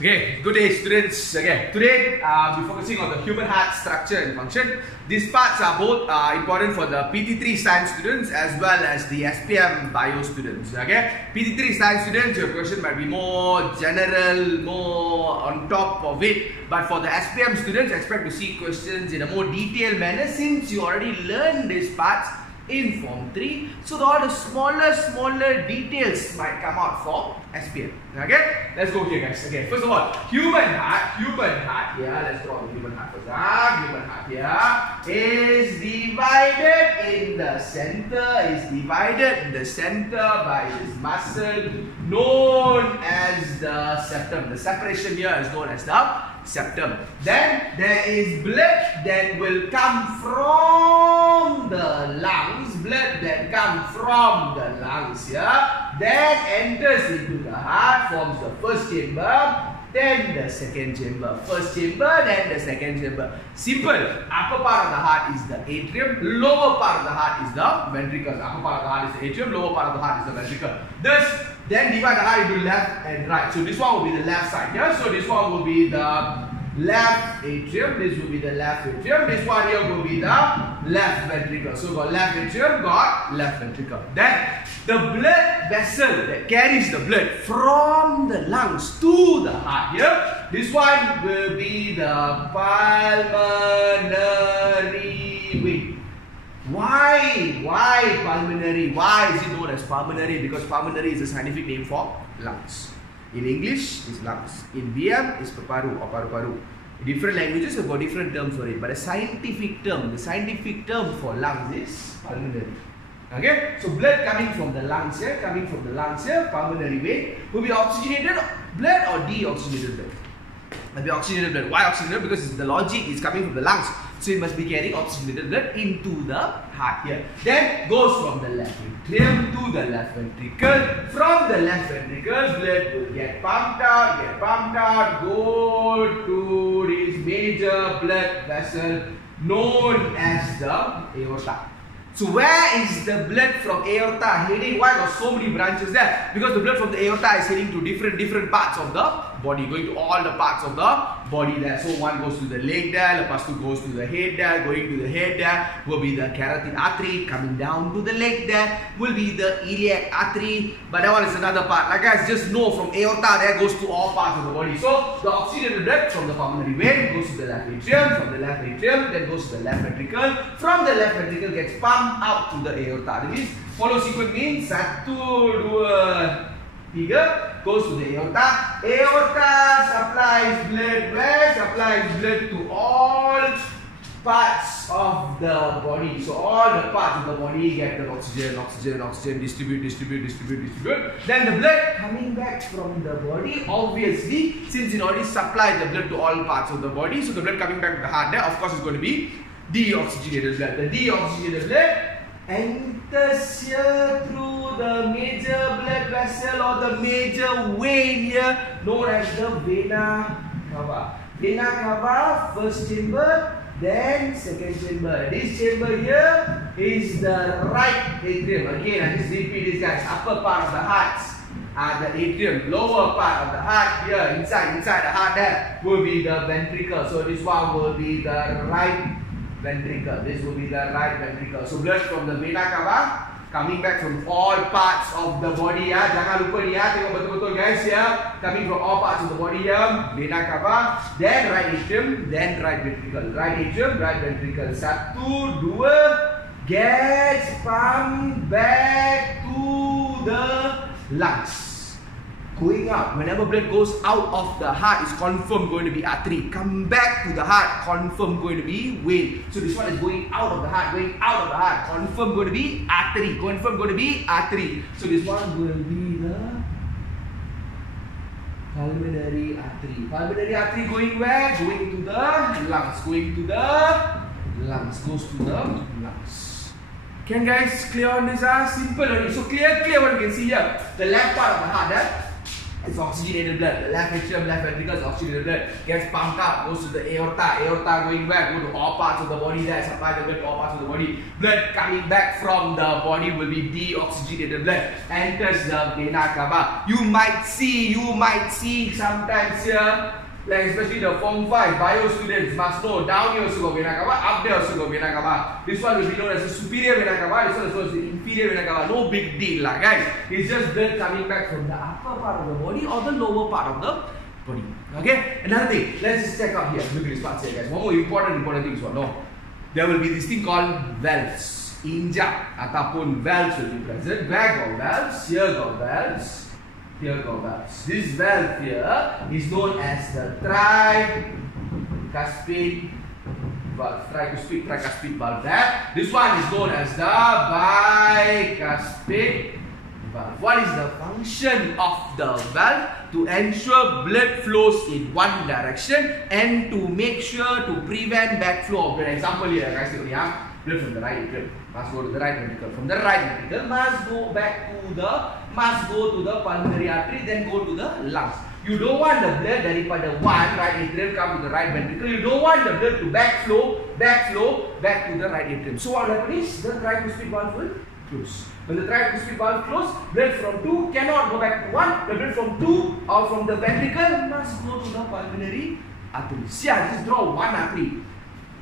Okay, good day students. Okay, today we're focusing on the human heart structure and function. These parts are both important for the PT3 science students as well as the SPM bio students. Okay, PT3 science students, your question might be more general, more on top of it. But for the SPM students, expect to see questions in a more detailed manner since you already learned these parts in Form 3. So all the smaller details might come out for SPM. Okay, let's go here guys. Okay, first of all, human heart here, let's draw the human heart first. Human heart here is divided in the center, by this muscle known as the septum. The separation here is known as the septum. Then there is blood that will come from the lungs, here, then enters into the heart, forms the first chamber, then the second chamber. First chamber, then the second chamber. Simple. Upper part of the heart is the atrium, lower part of the heart is the ventricle. Upper part of the heart is the atrium, lower part of the heart is the ventricle. Thus, then divide the heart into left and right. So this one will be the left side here. So this one will be the left atrium, this will be the left atrium, this one here will be the left ventricle. So got left atrium, got left ventricle. Then the blood vessel that carries the blood from the lungs to the heart here, this one will be the pulmonary vein. Why pulmonary? Why is it known as pulmonary? Because pulmonary is a scientific name for lungs. In English, it's lungs. In VM, it's paru or paru-paru. Different languages have got different terms for it. But the scientific term for lungs is pulmonary. Okay? So blood coming from the lungs here, pulmonary vein, will be oxygenated blood or deoxygenated blood? It will be oxygenated blood. Why oxygenated? Because the logic is coming from the lungs. So it must be carrying oxygenated blood into the heart here. Then goes from the left atrium to the left ventricle. From the left ventricle, blood will get pumped out, go to this major blood vessel known as the aorta. So where is the blood from aorta heading? Why got so many branches there? Because the blood from the aorta is heading to different parts of the body, going to all the parts of the body there. So one goes to the leg there, the two goes to the head there, going to the head there will be the carotid artery, coming down to the leg there will be the iliac artery, but that one is another part. Like guys, just know from aorta there goes to all parts of the body. So the oxygenated blood from the pulmonary vein goes to the left atrium, from the left atrium then goes to the left ventricle, from the left ventricle gets pumped out to the aorta. That means follow sequence means 1, 2, 3 goes to the aorta. Aorta supplies blood where? Supplies blood to all parts of the body. So all the parts of the body get the oxygen, distribute. Then the blood coming back from the body, obviously, since it already supplied the blood to all parts of the body, so the blood coming back to the heart there, of course, is going to be deoxygenated blood. The deoxygenated blood enters here through the major blood vessel or the major vein here known as the vena cava. Vena cava, first chamber, then second chamber. This chamber here is the right atrium. Again, I just repeat this guys. Upper part of the heart the atrium, lower part of the heart here, inside the heart there will be the ventricle. So this one will be the right ventricle. This will be the right ventricle. So blood from the vena cava coming back from all parts of the body ya. Jangan lupa ni ya, tengok betul-betul guys ya. Coming from all parts of the body ya. Vena cava, then right atrium, then right ventricle. Right atrium, right ventricle. 1, 2 gets pumped back to the lungs. Going out, whenever blood goes out of the heart is confirmed going to be artery. Come back to the heart, confirmed going to be vein. So this one is going out of the heart, confirmed going to be artery, So this one will be the pulmonary artery. Pulmonary artery going where? Going to the lungs, goes to the lungs. Can guys clear on this? Simple only. So clear what you can see here. The left part of the heart It's oxygenated blood. The left atrium, left ventricle is oxygenated blood. Gets pumped up, goes to the aorta. Aorta going back, go to all parts of the body there, supply the blood to all parts of the body. Blood coming back from the body will be deoxygenated blood. Enters the vena cava. You might see sometimes here, like especially the Form 5 bio students must know, down here also got vena cava, up there also got vena cava. This one will be known as the superior vena cava, this one is known as the inferior vena cava. No big deal lah guys. It's just blood coming back from the upper part of the body or the lower part of the body. Okay? Another thing, let's just check out here. Look at this part here guys. One more important thing is what? No. There will be this thing called valves. Injak ataupun valves will be present. Where got valves? Here got valves. Here go valves. This valve here is known as the tricuspid valve. Tricuspid valve there. This one is known as the bicuspid valve. What is the function of the valve? To ensure blood flows in one direction and to make sure to prevent backflow of blood. Example here, guys, blood from the right atrium must go to the right ventricle. From the right ventricle must go to the pulmonary artery, then go to the lungs. You don't want the blood daripada one right atrium come to the right ventricle. You don't want the blood to backflow back to the right atrium. So what happens is the tricuspid valve will close. When the tricuspid valve close, blood from 2 cannot go back to 1. The blood from 2 or from the ventricle must go to the pulmonary artery. See, I just draw one artery.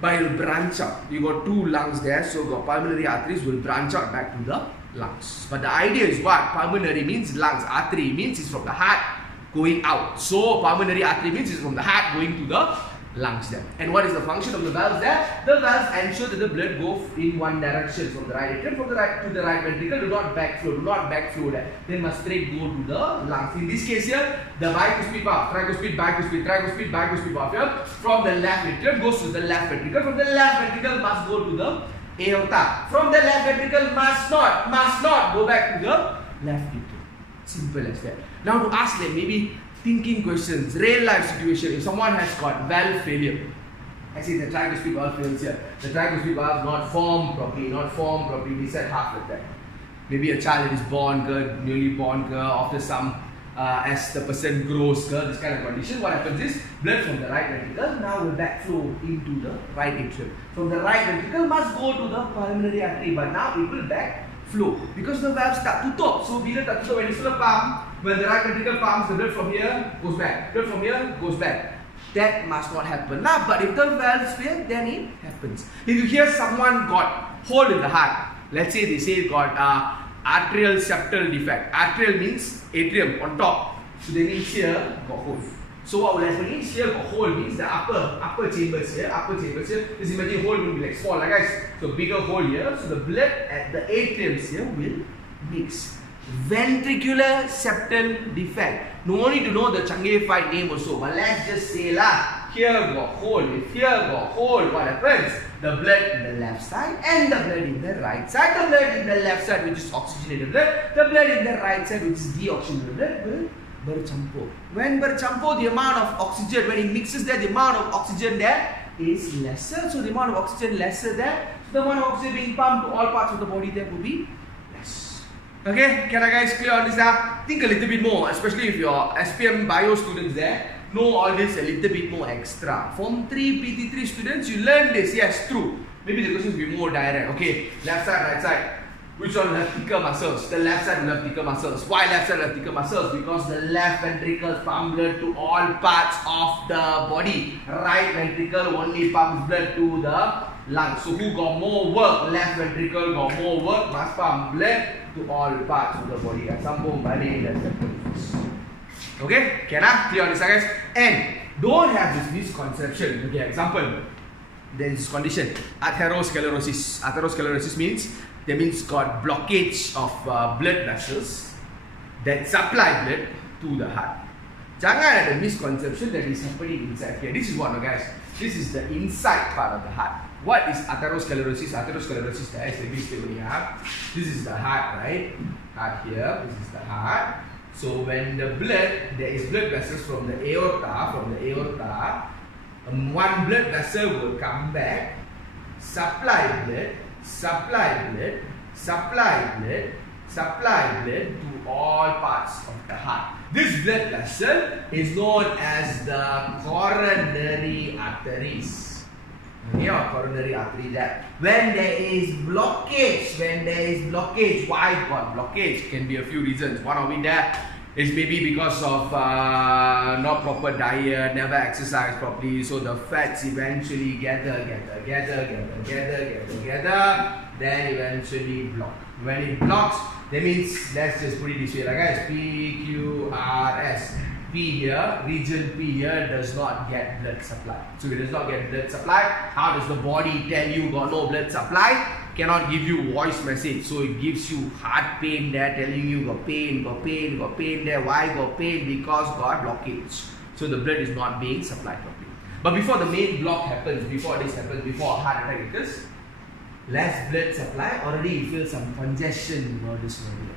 But it will branch out. You got 2 lungs there, so got pulmonary arteries will branch out back to the lungs. But the idea is what? Pulmonary means lungs. Artery means it's from the heart going out. So pulmonary artery means it's from the heart going to the lungs there. And what is the function of the valves there? The valves ensure that the blood goes in one direction, from the right atrium, from the right to the right ventricle. Do not backflow there. They must straight go to the lungs. In this case here, the bicuspid valve, tricuspid valve here, from the left atrium goes to the left ventricle. From the left ventricle must go to the aorta. From the left ventricle must not go back to the left atrium. Simple as that. Now to ask them maybe thinking questions, real life situation, if someone has got valve failure, I see the tricuspid valve fails here. The tricuspid valve not formed properly, they said half like that. Maybe a child that is born, newly born, after some, as the person grows, this kind of condition, what happens is, blood from the right ventricle now will backflow into the right atrium. From the right ventricle must go to the pulmonary artery, but now it will backflow because the valves tak tutup. So bila tak tutup, when it's full of pump, when the right ventricle pumps, the blood from here goes back. Blood from here goes back. That must not happen. Now, but if the valves fail, then it happens. If you hear someone got hole in the heart, let's say they say got atrial septal defect. Atrial means atrium on top. So they mean here got hole. So what will happen is here got hole means the upper chambers here. Just imagine hole will be like small, like guys. So bigger hole here. So the blood at the atriums here will mix. Ventricular septal defect. No need to know the Changified name also, but let's just say lah, here got hole. If here got hole, what happens? The blood in the left side and the blood in the right side. The blood in the left side, which is oxygenated blood, the blood in the right side, which is deoxygenated blood, will bercampur. When bercampur, the amount of oxygen, when it mixes there, the amount of oxygen there is lesser. So the amount of oxygen lesser there, so the amount of oxygen being pumped to all parts of the body there will be less. Okay, can I guys clear on this now? Think a little bit more, especially if you're SPM bio students there, know all this a little bit more extra. Form 3 PT3 students, you learn this, yes, true. Maybe the questions will be more direct. Okay, left side, right side. Which one will have thicker muscles? The left side will have thicker muscles. Why left side will have thicker muscles? Because the left ventricle pumps blood to all parts of the body. Right ventricle only pumps blood to the lungs. So who got more work? Left ventricle got more work, must pump blood to all parts of the body. Sambung balik dan septal. Okay, can I clear on this guys? And don't have this misconception. Okay, example. There is this condition, atherosclerosis. Atherosclerosis means got blockage of blood vessels that supply blood to the heart. Jangan ada misconception that is happening inside here. This is what, guys. This is the inside part of the heart. What is atherosclerosis? Atherosclerosis, guys, let me stay over here. This is the heart, right? Heart here. This is the heart. So when the blood, there is blood vessels from the aorta. One blood vessel will come back, supply blood, supply blood to all parts of the heart. This blood vessel is known as the coronary arteries. Okay, or coronary artery there. When there is blockage, why got blockage? Can be a few reasons. One of it there is maybe because of not proper diet, never exercise properly, so the fats eventually gather, then eventually block. When it blocks, that means, let's just put it this way, like guys, PQRS. P here, region P here does not get blood supply. So it does not get blood supply. How does the body tell you got no blood supply? Cannot give you voice message. So it gives you heart pain there, telling you got pain there. Why got pain? Because got blockage. So the blood is not being supplied properly. But before the main block happens, before a heart attack occurs, less blood supply, already you feel some congestion in all this area.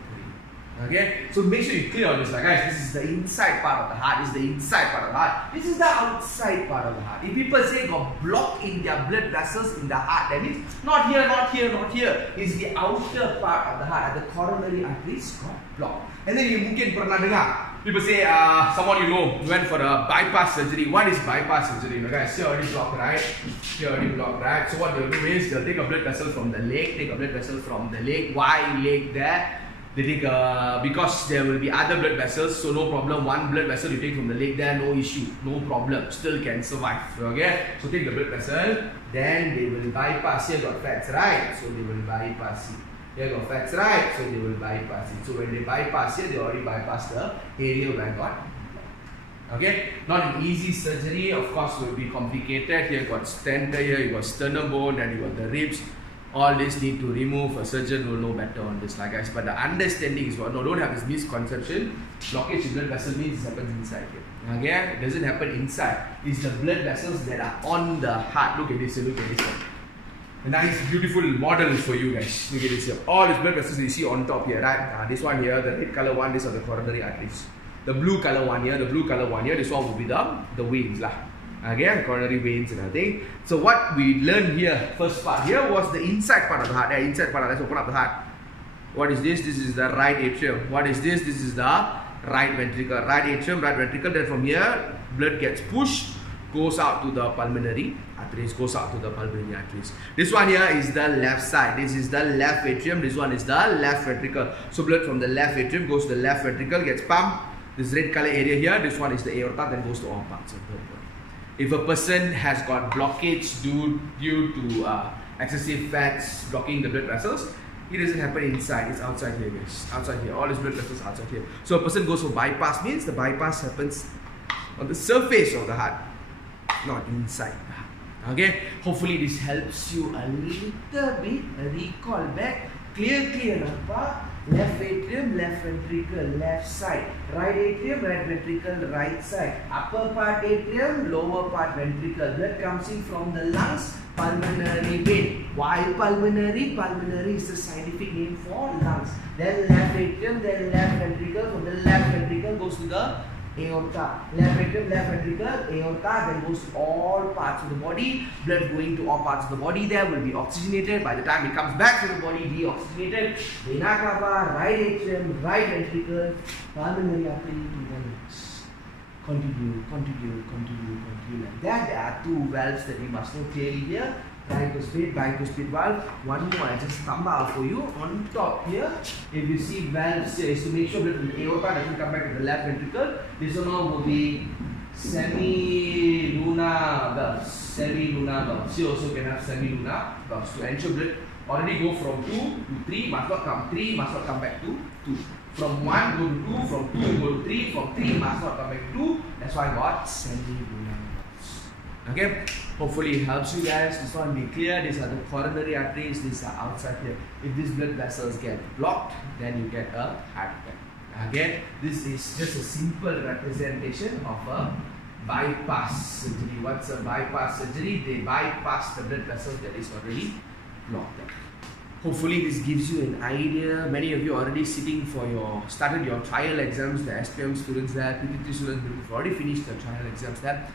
Okay, so make sure you clear on this, like guys. This is the inside part of the heart. This is the inside part of the heart. This is the outside part of the heart. If people say got block in their blood vessels in the heart, that means not here. It's the outer part of the heart, at the coronary arteries got blocked. And then you mungkin pernah dengar people say, someone you know went for a bypass surgery. What is bypass surgery? Guys, here already blocked, right? So what they'll do is they'll take a blood vessel from the leg. Why leg there? They take because there will be other blood vessels, so no problem. One blood vessel you take from the leg there, no issue, no problem, still can survive. Okay, so take the blood vessel, then they will bypass. Here got fats, right? So they will bypass it. Here got fats, right? So they will bypass it. So when they bypass here, they already bypass the area where got. Okay, not an easy surgery. Of course, will be complicated. Here got stent, here you got sternum bone, and you got the ribs. All this need to remove. A surgeon will know better on this, like guys. But the understanding is what? No, don't have this misconception. Blockage in blood vessel means it happens inside here. Okay, it doesn't happen inside. It's the blood vessels that are on the heart. Look at this. Look at this. A nice, beautiful model for you guys. Look at this here. All these blood vessels you see on top here, right? This one here, the red color one, these are the coronary arteries. The blue color one here, this one will be the veins lah. Again, coronary veins and everything. So what we learned here, first part here was the inside part of the heart. Inside part, let's open up the heart. What is this? This is the right atrium. What is this? This is the right ventricle. Right atrium, right ventricle. Then from here, blood gets pushed, goes out to the pulmonary arteries, This one here is the left side. This is the left atrium. This one is the left ventricle. So blood from the left atrium goes to the left ventricle, gets pumped. This red color area here, this one is the aorta, then goes to all parts of the body. If a person has got blockage due to excessive fats blocking the blood vessels, it doesn't happen inside, it's outside here, guys. Outside here, all his blood vessels outside here. So a person goes for bypass, means the bypass happens on the surface of the heart, not inside the heart. Okay, hopefully this helps you a little bit, recall back, clear, apa? Left atrium, left ventricle, left side. Right atrium, right ventricle, right side. Upper part atrium, lower part ventricle. Blood comes in from the lungs, pulmonary vein. Why pulmonary? Pulmonary is the scientific name for lungs. Then left atrium, then left ventricle. From the left ventricle goes to the aorta. Left atrium, left ventricle, aorta, then goes to all parts of the body. Blood going to all parts of the body there will be oxygenated. By the time it comes back to the body, deoxygenated. Vena cava, right atrium, right ventricle, pulmonary artery to the lungs. Continue like that. There are two valves that we must know clearly here. Tricuspid valve. One more I just thumb out for you. On top here, if you see valves here, is to make sure that the aorta doesn't come back to the left ventricle. This one will be semi-lunar valves. Here also can have semi-lunar valves to ensure blood already go from 2 to 3, must not come 3, must not come back to 2. From 1 go to 2, from 2 go to 3, from 3 must not come back to 2. That's why I got semi-lunar valves. Okay, hopefully it helps you guys. This one be clear. These are the coronary arteries. These are outside here. If these blood vessels get blocked, then you get a heart attack. Okay, this is just a simple representation of a bypass surgery. What's a bypass surgery? They bypass the blood vessel that is already blocked. Hopefully this gives you an idea. Many of you are already sitting for started your trial exams. The SPM students there, PT3 students, already finished the trial exams there.